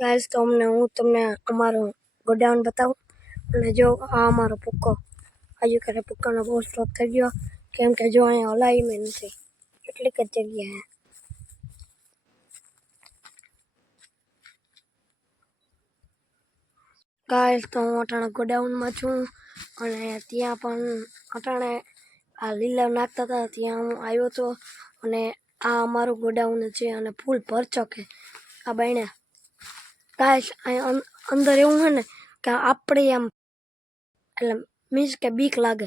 Guys तो હું તમને અમારો ગોડાઉન બતાવું અને જો આ અમારો પુક્કો હજુ કરે પુક્કાનો બહુ સ્ટોક થઈ ગયો કેમ કે જો અહીંયા અલાઈમેન્ટ નથી એટલી જ જગ્યા છે ગાइस તો હું અટાણે ગોડાઉનમાં છું અને ત્યાં પણ અટાણે આ લીલા નાખતા હતા ત્યાં હું આવ્યો હતો અને આ અમારું ગોડાઉન છે અને ફૂલ ભરચક છે આ બન્યા गाइस अंदर એવું હે ને કે આપણે આમ એટલે મીન્સ કે બીક લાગે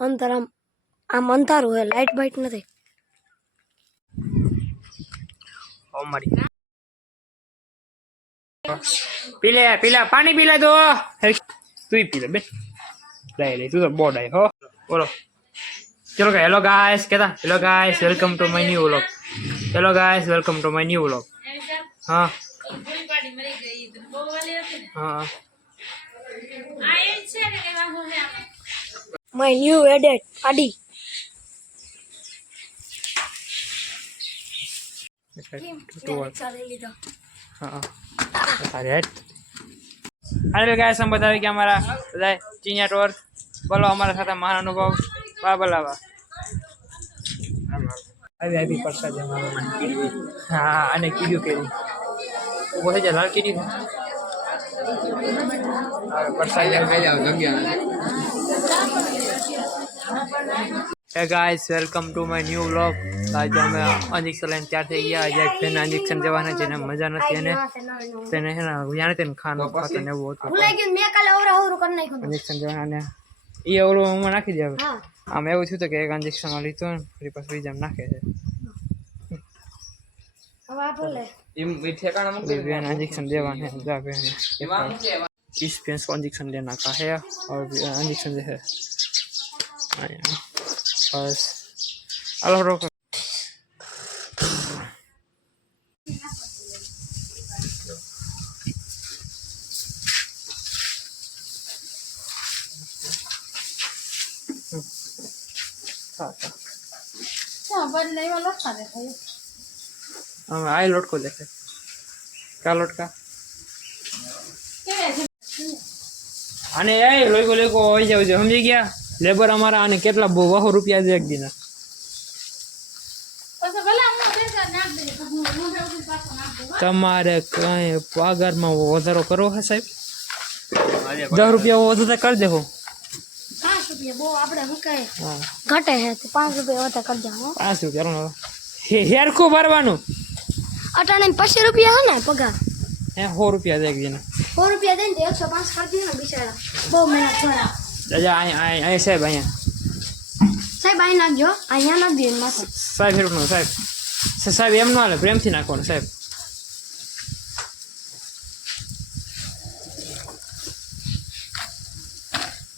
અંદર આમ અંધારું હે લાઈટ બાઈટ નથી ઓ મારી પીલે પાણી પીલે દો તું પી લે બે લે તું તો બોર્ડ આય હો બોલો ચલો કે હેલો ગાઈસ કેતા hello guys welcome to my new vlog hello guys welcome to my new vlog હા हाँ माय न्यू एडिट आडी हाँ अरे हेलो गाइस हम बतावे कि हमारा બધા ચીનિયા ટોર બોલો અમારા સાથે મારા અનુભવ બા બોલાવા આવી પરસાદ હા અને કીધું કે वो है जलाल की Hey guys, welcome to my new vlog. आज અમે इंजेक्शन લઈને તૈયાર થઈ ગયા આજે તેને इंजेक्शन દેવાના છે ને મજા નથી અને તેને હે ને યાને તેને ખાનો ખાતો ને એવું હતું ભૂલાઈ ગયું મે કાલે ઓરું કરી નાખ્યું इंजेक्शन દેવાના ને ઈ ઓલું હું નાખી દે હવે આમ એવું થયું તો કે એક इंजेक्शन લીધું ને ફરી પાછું બીજામ નાખે છે હવે આ બોલે इंजेक्शन देवाना है जा पे इस पेंस को इंजेक्शन लेना का है और इंजेक्शन जो है बस अल्लाह रोक बदले वाला खा दे हम आई लोट को देखे क्या लोट का आने ए लोई को होई जाव जे समझी गया लेबर हमारा आने કેટલા 200 રૂપિયા દે એક દિના પછી ભલા હું દેસા નાખ દે હું પાછો નાખ દઉં તમારે કઈ પગારમાં વધારો કરવો હે સાહેબ 10 રૂપિયા વધારે કરી દેહો 5 રૂપિયા બહુ આપણે હું કહે ઘટે હે તો 5 રૂપિયા વધારે કરી દેહો 5 રૂપિયા હેરખો ભરવાનું અટાણે 5 રૂપિયા હે ને પગાર હે 100 રૂપિયા દે એક દિના 100 રૂપિયા દે ને 105 કરી દે ને બિચારા બહુ મહેનત કરે દાદા આય સાહેબ અહીંયા સાહેબ આઈ નાખજો અહીંયા નાખ દે માથે સાહેબ હેરનો સાહેબ સાહેબ એમ ન હાલે પ્રેમથી નાખવાનું સાહેબ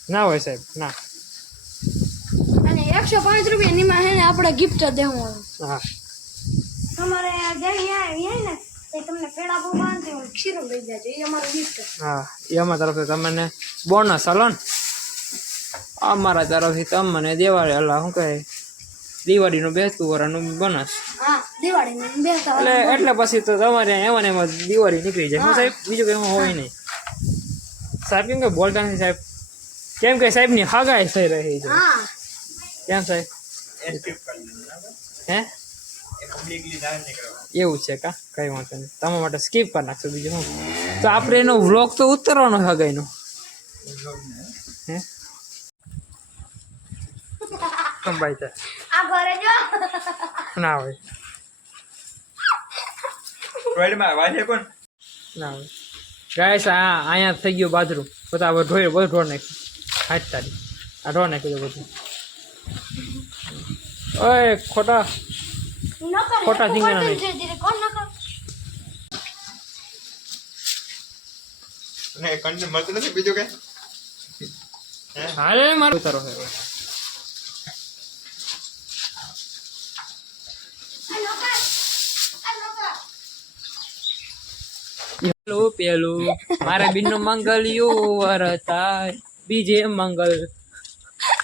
ના હોય સાહેબ ના અને 105 રૂપિયા નીમાં હે ને આપણે ગિફ્ટ દેવું હા તમારે જઈ આવીએ ને તે તમને પેડા બહુ બાંધે હોય ખીરું લઈ જાજો એ અમારું ગિફ્ટ હા એ અમારા તરફથી તમને બોનસ હાલો ને અમારા તરફથી તમને દિવાળી અલા શું કહે દિવાળીનું બેસતું વરાનું બોનસ હા દિવાળીનું બેસતા એટલે પછી તો તમારે એમાં દિવાળી નીકળી જાય સાહેબ બીજું કંઈ એમાં હોય નહીં સાહેબ કેમ કે બોલતા નથી સાહેબ કેમ કે સાહેબની હગાઈ થઈ રહી છે હા કેમ સાહેબ હે એવું છે કા કઈ વાંધો નહીં તમારા માટે સ્કીપ કરી નાખશો બીજું શું તો આપણે એનો વ્લોગ તો ઉતરવાનો હગાઈનો હે સંભાઈ છે આ ઘરે જો ના હોય ના હોય ગાઈસ અહીંયા થઈ ગયું બાજરું બધા હવે બધું ઢોર નાખ્યું હાથ તારી આ ઢોર નાખ્યું બધું ઓય ખોટા ખોટા સિંગના નહીં કોણ નકર ને કન્ટેન્ટ મળતું નથી બીજું કે હાલે મારું ઉતારો છે પેલું મારે બીનો મંગલ્યું વરતાય બીજે મંગલ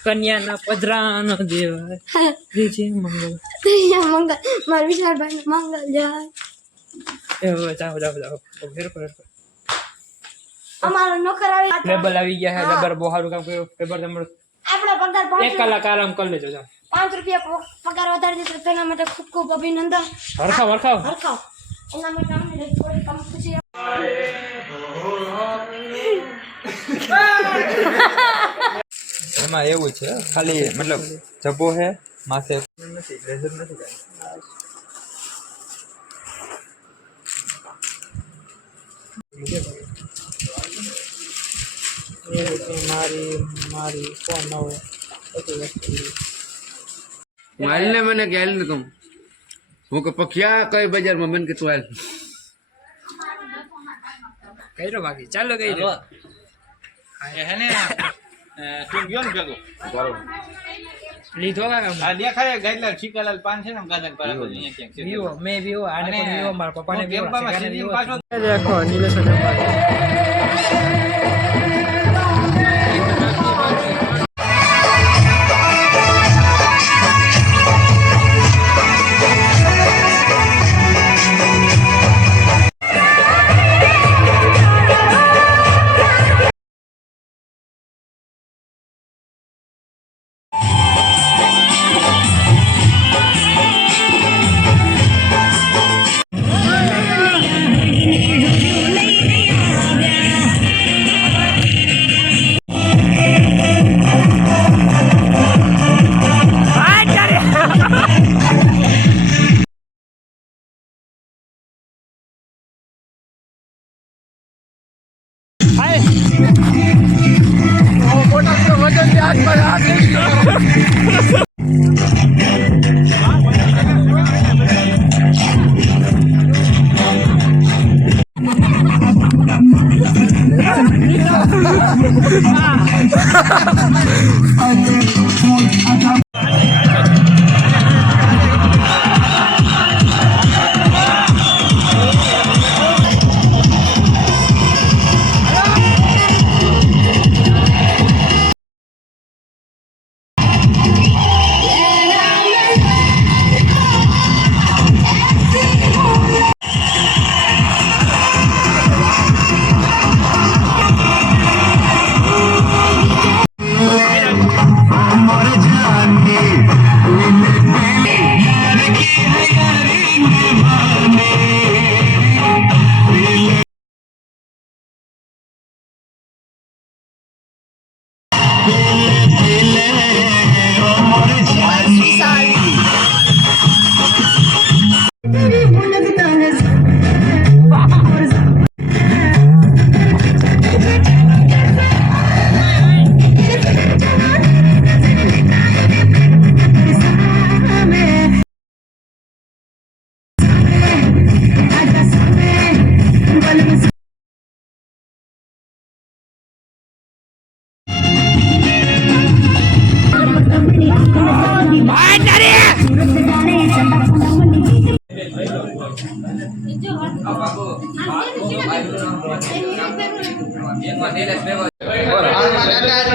કન્યાના પધરાનો દેવાય બીજે મંગલ મંગલ મારા વિશાળભાઈ મંગલ જાય જાઓ જાઓ જાઓ હેરકો હેરકો અમારો નોકર આવી લેબલ આવી ગયા છે લેબર બહુ સારું કામ કર્યું પેપર તમારું આપણો પગાર 1 કલાક આરામ કરી લેજો જાઓ 5 રૂપિયા પગાર વધારી દીધો તેના માટે ખૂબ ખૂબ અભિનંદન હરખાવ હરખાવ હરખાવ એના માટે અમને થોડી કમ ખુશી એમાં એવું છે ખાલી મતલબ જબ્બો હે માથે નથી લેઝર નથી મારી ફોન ન હોય મારીને મને કે હાલ ને કહું હું કે પખ્યા કઈ બજારમાં મને કે તું હાલ કર્યો બાકી ચાલો કઈ દો હેને તું ગયો ને ભેગો લીધો કામ આ દેખાય ગાઈડલાલ શીકાલાલ પાન છે ને ગાજર પારા અહીંયા ક્યાંક છે વિવો મેં વિવો આને પણ વિવો મારા પપ્પાને હું વિવો કેમ્પામાં છે સીધી પાછો દેખો નીલેશ જમવા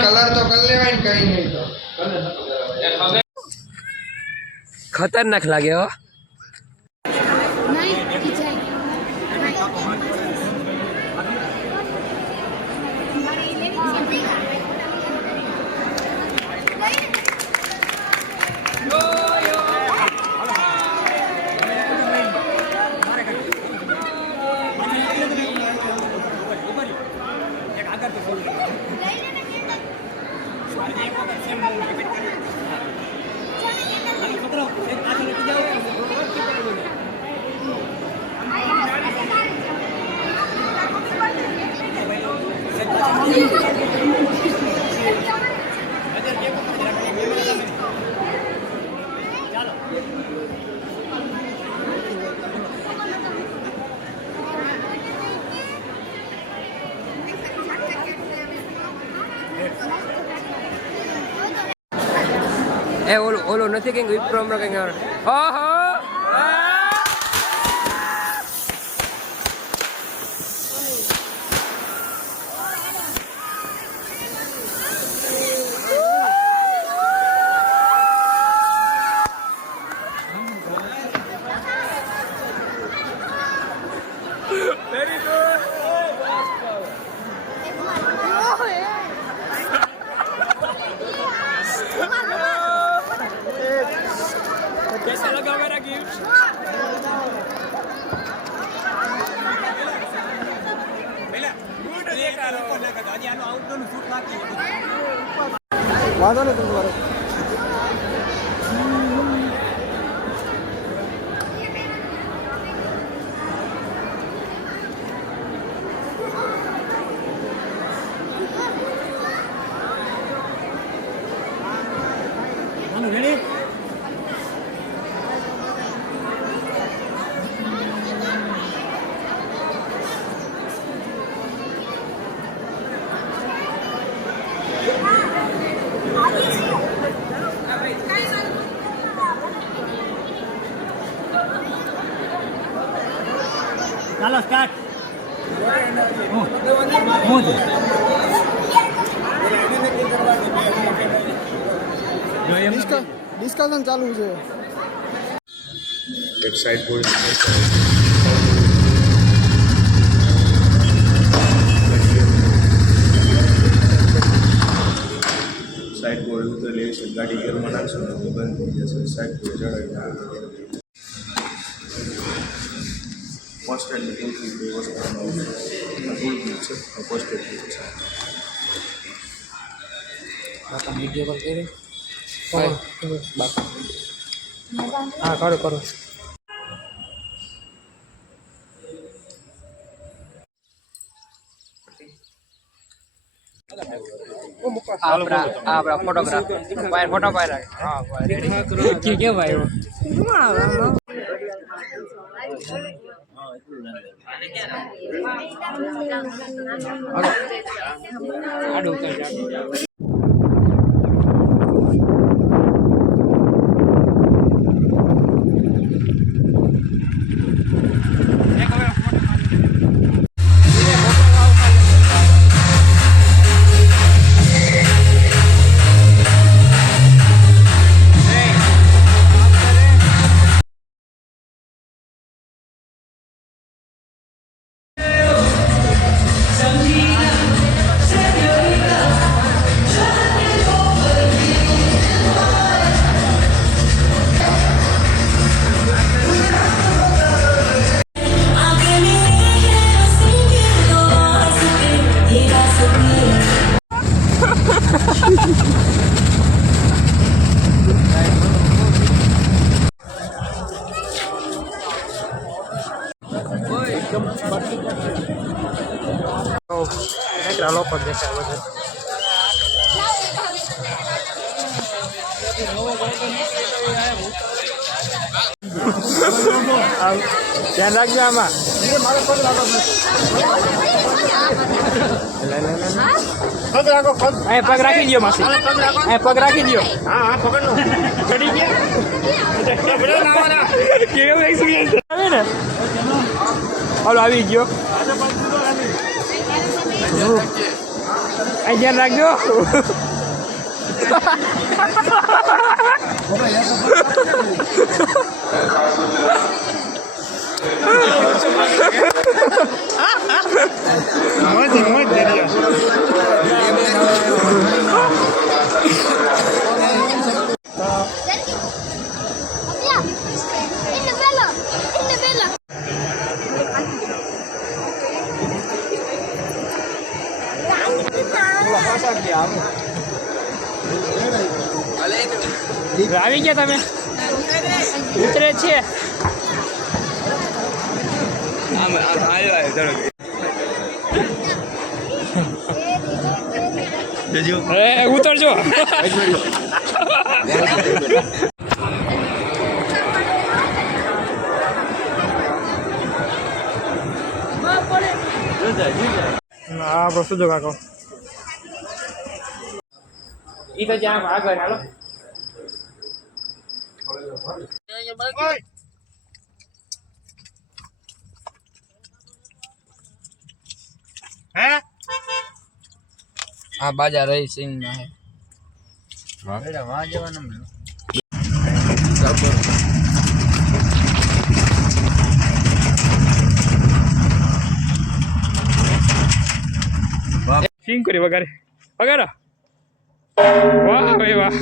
કલર તો કરી લેવાય ને કઈ નહીં ખતરનાક લાગે હો એ ઓલો નથી કઈ વિપ્રો હમણાં કઈ ઓહો વાંધો નહીં તમારે ચાલો સ્ટાર્ટ ડિસ્કશન ચાલુ છે એક સાઈડ બોર્ડ સાઈડ બોર્ડ ઉતર લેવી છે ગાડી ગેરમાં નાખશો ને તો બંધ થઈ જશે સાઈડ બોર્ડ ચડાવી પોસ્ટેડની ટેન્શન બે વસ્તુનો ટૂલ છે પોસ્ટેડ છે વિડીયો કોલ કરી હા કરો કરો આપણા ફોટોગ્રાફ ફોટો પાડ્યા હા કે ભાઈ આડું લોકો દેખાય બધું ધ્યાન રાખજો આમાં પગ રાખી દો માસી પગ રાખી દો હા પકડ ચડી ગયા ને હાલો આવી ગયો અહીં ધ્યાન રાખજો આવી ગયા તમે ઉતરે છે ઉતરજો હા બસ જો કાકો ઈ તો જામ આગળ હાલો हाँ बाजा रही सिंह में है वहाँ जवाना में સિંહ કરી વગારે વગારા વાહ ભાઈ વાહ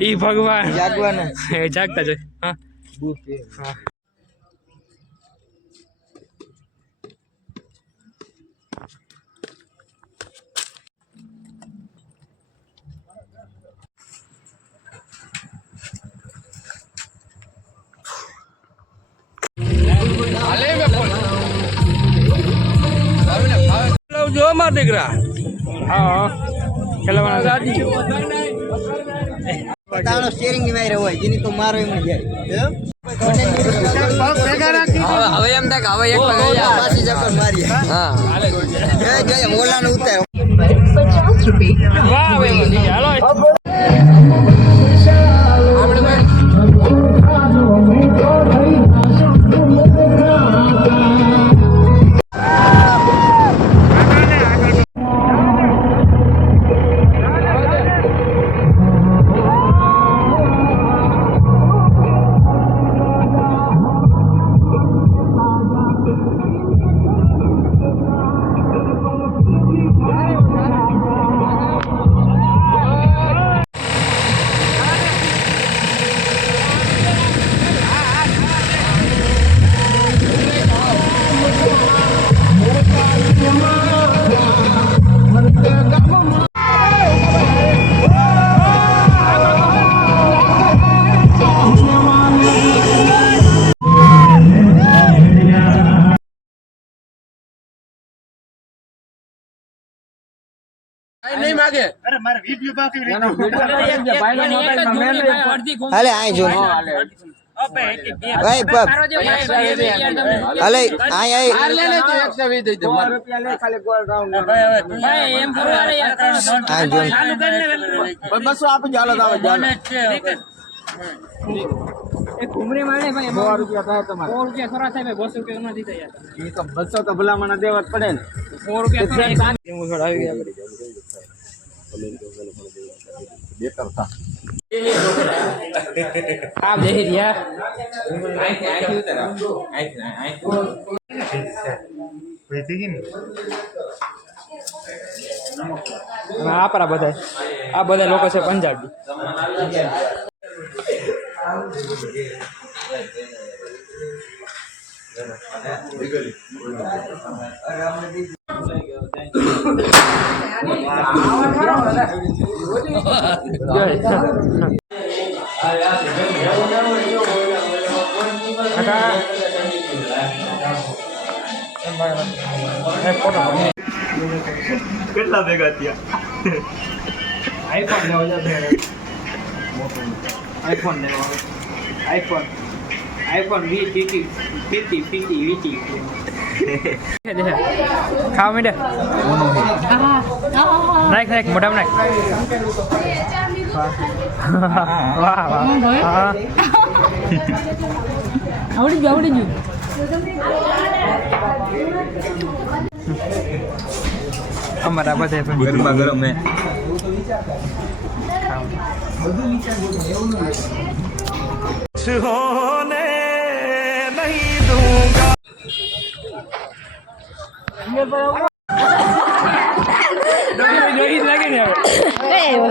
ઈ ભગવાન જાગવાના જાગતા છે હા હા અમારા દીકરા હા ખેલવાના તારો સ્ટીરિંગ ની મારે હોય જેની તો મારો એમ જાય હવે એમ થાય કે હવે એક પાછી ચક્કર મારી હા જય મોલાનો ઉતાર વાહ ભાઈ હાલો નહીં માગે હાલે આય જો ભાઈ પપ હાલે આય આય આય જો બસો આપી ચાલો તમે બસો તો ભલામણ દેવા જ પડે ને આપ જઈ રહ્યા આપણા બધા લોકો છે પંજાબી કેટલા ભેગા થયા આઈફોન લેવા જશે આઈફોન વી50 ખાવા માંડે નાખ મોઢામાં નાખ વાહ વાહ આવડી ગયું અમારા બધા ગરમા ગરમ હે હોને નહીં દૂંગા લાગે ને